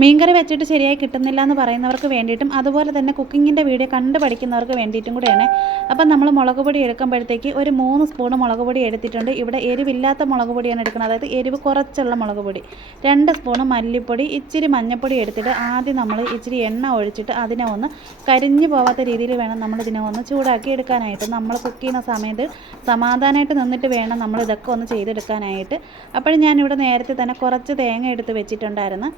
മീൻകറി വെച്ചിട്ട് ശരിയായി കിട്ടുന്നില്ല എന്ന് പറയുന്നവർക്ക് വേണ്ടിയിട്ടും അതുപോലെ തന്നെ കുക്കിങ്ങിൻ്റെ വീഡിയോ കണ്ട് പഠിക്കുന്നവർക്ക് വേണ്ടിയിട്ടും കൂടെയാണ്. അപ്പം നമ്മൾ മുളക് പൊടി എടുക്കുമ്പോഴത്തേക്ക് ഒരു 3 സ്പൂൺ മുളക് പൊടി എടുത്തിട്ടുണ്ട്. ഇവിടെ എരിവില്ലാത്ത മുളക് പൊടിയാണ് എടുക്കുന്നത്, അതായത് എരിവ് കുറച്ചുള്ള മുളക് പൊടി. 2 സ്പൂൺ മല്ലിപ്പൊടി, ഇച്ചിരി മഞ്ഞൾപ്പൊടി എടുത്തിട്ട് ആദ്യം നമ്മൾ ഇച്ചിരി എണ്ണ ഒഴിച്ചിട്ട് അതിനെ ഒന്ന് കരിഞ്ഞു പോവാത്ത രീതിയിൽ വേണം നമ്മളിതിനെ ഒന്ന് ചൂടാക്കി എടുക്കാനായിട്ട്. നമ്മൾ കുക്ക് ചെയ്യുന്ന സമയത്ത് സമാധാനമായിട്ട് നിന്നിട്ട് വേണം നമ്മൾ ഇതൊക്കെ ഒന്ന് ചെയ്തെടുക്കാനായിട്ട്. അപ്പോഴും ഞാനിവിടെ നേരത്തെ തന്നെ കുറച്ച് തേങ്ങ എടുത്ത് വെച്ചിട്ടുണ്ടായിരുന്നു.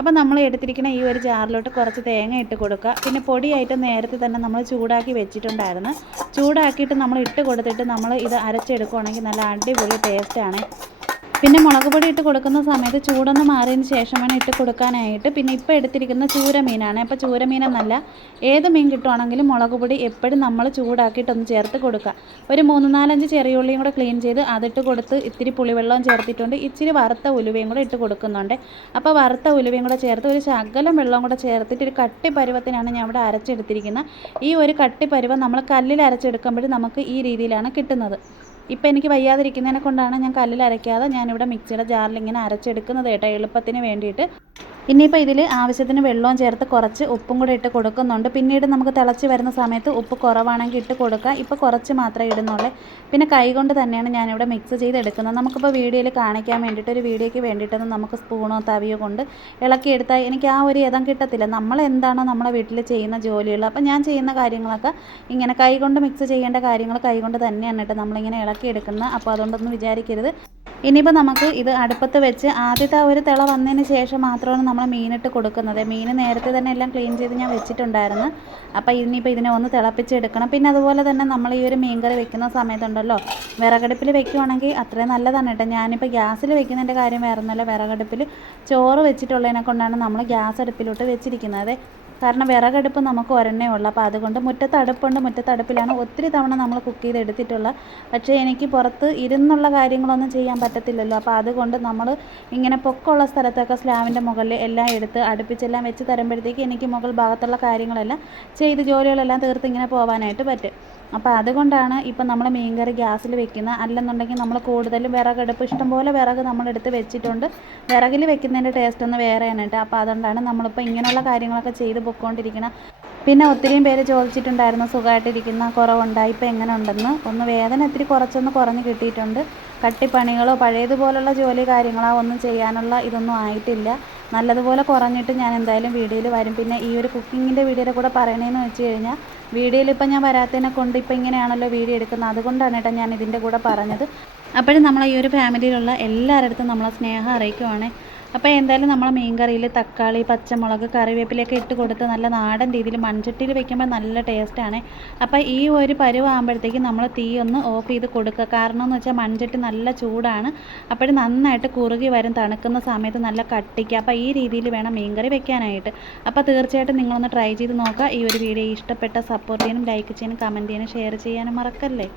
അപ്പോൾ നമ്മൾ എടുത്തിരിക്കുന്ന ഈ ഒരു ജാറിലോട്ട് കുറച്ച് തേങ്ങ ഇട്ട് കൊടുക്കുക. പിന്നെ പൊടിയായിട്ട് നേരത്തെ തന്നെ നമ്മൾ ചൂടാക്കി വെച്ചിട്ടുണ്ടായിരുന്നു. ചൂടാക്കിയിട്ട് നമ്മൾ ഇട്ട് കൊടുത്തിട്ട് നമ്മൾ ഇത് അരച്ചെടുക്കുകയാണെങ്കിൽ നല്ല അടിപൊളി ടേസ്റ്റാണ്. പിന്നെ മുളക് പൊടി ഇട്ട് കൊടുക്കുന്ന സമയത്ത് ചൂടൊന്ന് മാറിയതിന് ശേഷം വേണം ഇട്ട് കൊടുക്കാനായിട്ട്. പിന്നെ ഇപ്പോൾ എടുത്തിരിക്കുന്ന ചൂര മീനാണ്. അപ്പോൾ ചൂര മീനെന്നല്ല, ഏത് മീൻ കിട്ടുവാണെങ്കിലും മുളക് പൊടി എപ്പോഴും നമ്മൾ ചൂടാക്കിയിട്ടൊന്ന് ചേർത്ത് കൊടുക്കുക. ഒരു 3-4 ചെറിയ ഉള്ളിയും കൂടെ ക്ലീൻ ചെയ്ത് അതിട്ട് കൊടുത്ത് ഇത്തിരി പുളിവെള്ളവും ചേർത്തിട്ടുണ്ട്. ഇച്ചിരി വറുത്ത ഉലുവയും കൂടെ ഇട്ട് കൊടുക്കുന്നുണ്ട്. അപ്പോൾ വറുത്ത ഉലുവയും കൂടെ ചേർത്ത് ഒരു ശകലം വെള്ളവും കൂടെ ചേർത്തിട്ട് ഒരു കട്ടി പരുവത്തിനാണ് ഞാൻ ഇവിടെ അരച്ചെടുത്തിരിക്കുന്നത്. ഈ ഒരു കട്ടി പരുവം നമ്മൾ കല്ലിൽ അരച്ചെടുക്കുമ്പോൾ നമുക്ക് ഈ രീതിയിലാണ് കിട്ടുന്നത്. ഇപ്പം എനിക്ക് വയ്യാതിരിക്കുന്നതിനെ കൊണ്ടാണ് ഞാൻ കല്ലിൽ അരയ്ക്കാതെ ഞാനിവിടെ മിക്സിയുടെ ജാറിൽ ഇങ്ങനെ അരച്ചെടുക്കുന്നത് കേട്ടോ, എളുപ്പത്തിന് വേണ്ടിയിട്ട്. ഇനിയിപ്പോൾ ഇതിൽ ആവശ്യത്തിന് വെള്ളവും ചേർത്ത് കുറച്ച് ഉപ്പും കൂടെ ഇട്ട് കൊടുക്കുന്നുണ്ട്. പിന്നീട് നമുക്ക് തിളച്ച് വരുന്ന സമയത്ത് ഉപ്പ് കുറവാണെങ്കിൽ ഇട്ട് കൊടുക്കുക. ഇപ്പോൾ കുറച്ച് മാത്രമേ ഇടുന്നുള്ളൂ. പിന്നെ കൈകൊണ്ട് തന്നെയാണ് ഞാനിവിടെ മിക്സ് ചെയ്തെടുക്കുന്നത്. നമുക്കിപ്പോൾ വീഡിയോയിൽ കാണിക്കാൻ വേണ്ടിയിട്ട്, ഒരു വീഡിയോയ്ക്ക് വേണ്ടിയിട്ടൊന്നും നമുക്ക് സ്പൂണോ തവിയോ കൊണ്ട് ഇളക്കിയെടുത്താൽ എനിക്ക് ആ ഒരു ഇതം കിട്ടത്തില്ല. നമ്മൾ എന്താണോ നമ്മളെ വീട്ടിൽ ചെയ്യുന്ന ജോലികൾ, അപ്പോൾ ഞാൻ ചെയ്യുന്ന കാര്യങ്ങളൊക്കെ ഇങ്ങനെ കൈകൊണ്ട് മിക്സ് ചെയ്യേണ്ട കാര്യങ്ങൾ കൈകൊണ്ട് തന്നെയാണ് കേട്ടോ നമ്മളിങ്ങനെ ഇളക്കിയെടുക്കുന്നത്. അപ്പോൾ അതുകൊണ്ടൊന്നും വിചാരിക്കരുത്. ഇനിയിപ്പോൾ നമുക്ക് ഇത് അടുപ്പത്ത് വെച്ച് ആദ്യത്തെ ഒരു തിള വന്നതിന് ശേഷം മാത്രമാണ് നമ്മൾ മീനിട്ട് കൊടുക്കുന്നത്. മീൻ നേരത്തെ തന്നെ എല്ലാം ക്ലീൻ ചെയ്ത് ഞാൻ വെച്ചിട്ടുണ്ടായിരുന്നു. അപ്പോൾ ഇനിയിപ്പോൾ ഇതിനെ ഒന്ന് തിളപ്പിച്ചെടുക്കണം. പിന്നെ അതുപോലെ തന്നെ നമ്മൾ ഈ ഒരു മീൻകറി വെക്കുന്ന സമയത്തുണ്ടല്ലോ, വിറകടുപ്പിൽ വെക്കുവാണെങ്കിൽ അത്രയും നല്ലതാണ് കേട്ടോ. ഞാനിപ്പോൾ ഗ്യാസിൽ വെക്കുന്നതിൻ്റെ കാര്യം വേറെ ഒന്നുമല്ല, വിറകടുപ്പിൽ ചോറ് വെച്ചിട്ടുള്ളതിനെ കൊണ്ടാണ് നമ്മൾ ഗ്യാസ് അടുപ്പിലോട്ട് വെച്ചിരിക്കുന്നത്. കാരണം വിറകടുപ്പ് നമുക്ക് ഒരെണ്ണേ ഉള്ളൂ. അപ്പോൾ അതുകൊണ്ട് മുറ്റത്ത് അടുപ്പുണ്ട്, മുറ്റത്തടുപ്പിലാണ് ഒത്തിരി തവണ നമ്മൾ കുക്ക് ചെയ്തെടുത്തിട്ടുള്ളത്. പക്ഷേ എനിക്ക് പുറത്ത് ഇരുന്നുള്ള കാര്യങ്ങളൊന്നും ചെയ്യാൻ പറ്റത്തില്ലല്ലോ. അപ്പോൾ അതുകൊണ്ട് നമ്മൾ ഇങ്ങനെ പൊക്കമുള്ള സ്ഥലത്തൊക്കെ സ്ലാവിൻ്റെ മുകളിൽ എല്ലാം എടുത്ത് അടുപ്പിച്ചെല്ലാം വെച്ച് തരുമ്പോഴത്തേക്ക് എനിക്ക് മുകൾ ഭാഗത്തുള്ള കാര്യങ്ങളെല്ലാം ചെയ്ത് ജോലികളെല്ലാം തീർത്ത് ഇങ്ങനെ പോകാനായിട്ട് പറ്റും. അപ്പോൾ അതുകൊണ്ടാണ് ഇപ്പം നമ്മൾ മീൻകറി ഗ്യാസിൽ വെക്കുന്നത്. അല്ലെന്നുണ്ടെങ്കിൽ നമ്മൾ കൂടുതലും വിറകടുപ്പ് ഇഷ്ടംപോലെ വിറക് നമ്മളെടുത്ത് വെച്ചിട്ടുണ്ട്. വിറകിൽ വെക്കുന്നതിൻ്റെ ടേസ്റ്റ് ഒന്ന് വേറെയാണ് കേട്ടോ. അപ്പോൾ അതുകൊണ്ടാണ് നമ്മളിപ്പോൾ ഇങ്ങനെയുള്ള കാര്യങ്ങളൊക്കെ ചെയ്ത് പൊയ്ക്കൊണ്ടിരിക്കണം. പിന്നെ ഒത്തിരിയും പേര് ചോദിച്ചിട്ടുണ്ടായിരുന്നു സുഖമായിട്ടിരിക്കുന്ന, കുറവുണ്ടായി, ഇപ്പോൾ എങ്ങനെ ഉണ്ടെന്ന്. ഒന്ന് വേദന ഇത്തിരി കുറഞ്ഞ് കിട്ടിയിട്ടുണ്ട്. കട്ടിപ്പണികളോ പഴയതുപോലുള്ള ജോലി കാര്യങ്ങളോ ഒന്നും ചെയ്യാനുള്ള ഇതൊന്നും ആയിട്ടില്ല. നല്ലതുപോലെ കുറഞ്ഞിട്ട് ഞാൻ എന്തായാലും വീഡിയോയിൽ വരും. പിന്നെ ഈ ഒരു കുക്കിങ്ങിൻ്റെ വീഡിയോയുടെ കൂടെ പറയണതെന്ന് വെച്ച് കഴിഞ്ഞാൽ, വീഡിയോയിൽ ഇപ്പം ഞാൻ വരാത്തതിനെ കൊണ്ട് ഇപ്പം ഇങ്ങനെയാണല്ലോ വീഡിയോ എടുക്കുന്നത്, അതുകൊണ്ടാണ് കേട്ടോ ഞാൻ ഇതിൻ്റെ കൂടെ പറഞ്ഞത്. അപ്പോഴും നമ്മൾ ഈ ഒരു ഫാമിലിയിലുള്ള എല്ലാവരുടെ അടുത്തും നമ്മളെ സ്നേഹം അറിയിക്കുവാണ്. അപ്പോൾ എന്തായാലും നമ്മൾ മീൻകറിയിൽ തക്കാളി, പച്ചമുളക്, കറിവേപ്പിലയൊക്കെ ഇട്ട് കൊടുത്ത് നല്ല നാടൻ രീതിയിൽ മൺചട്ടിയിൽ വെക്കുമ്പോൾ നല്ല ടേസ്റ്റാണ്. അപ്പോൾ ഈ ഒരു പരുവാകുമ്പോഴത്തേക്കും നമ്മൾ തീ ഒന്ന് ഓഫ് ചെയ്ത് കൊടുക്കുക. കാരണം എന്ന് വെച്ചാൽ മൺചട്ടി നല്ല ചൂടാണ്. അപ്പോഴും നന്നായിട്ട് കുറുകി വരും തണുക്കുന്ന സമയത്ത് നല്ല കട്ടിക്കുക. അപ്പോൾ ഈ രീതിയിൽ വേണം മീൻകറി വെക്കാനായിട്ട്. അപ്പോൾ തീർച്ചയായിട്ടും നിങ്ങളൊന്ന് ട്രൈ ചെയ്ത് നോക്കുക. ഈ ഒരു വീഡിയോ ഇഷ്ടപ്പെട്ട സപ്പോർട്ട് ചെയ്യാനും ലൈക്ക് ചെയ്യാനും കമൻറ്റ് ചെയ്യാനും ഷെയർ ചെയ്യാനും മറക്കല്ലേ.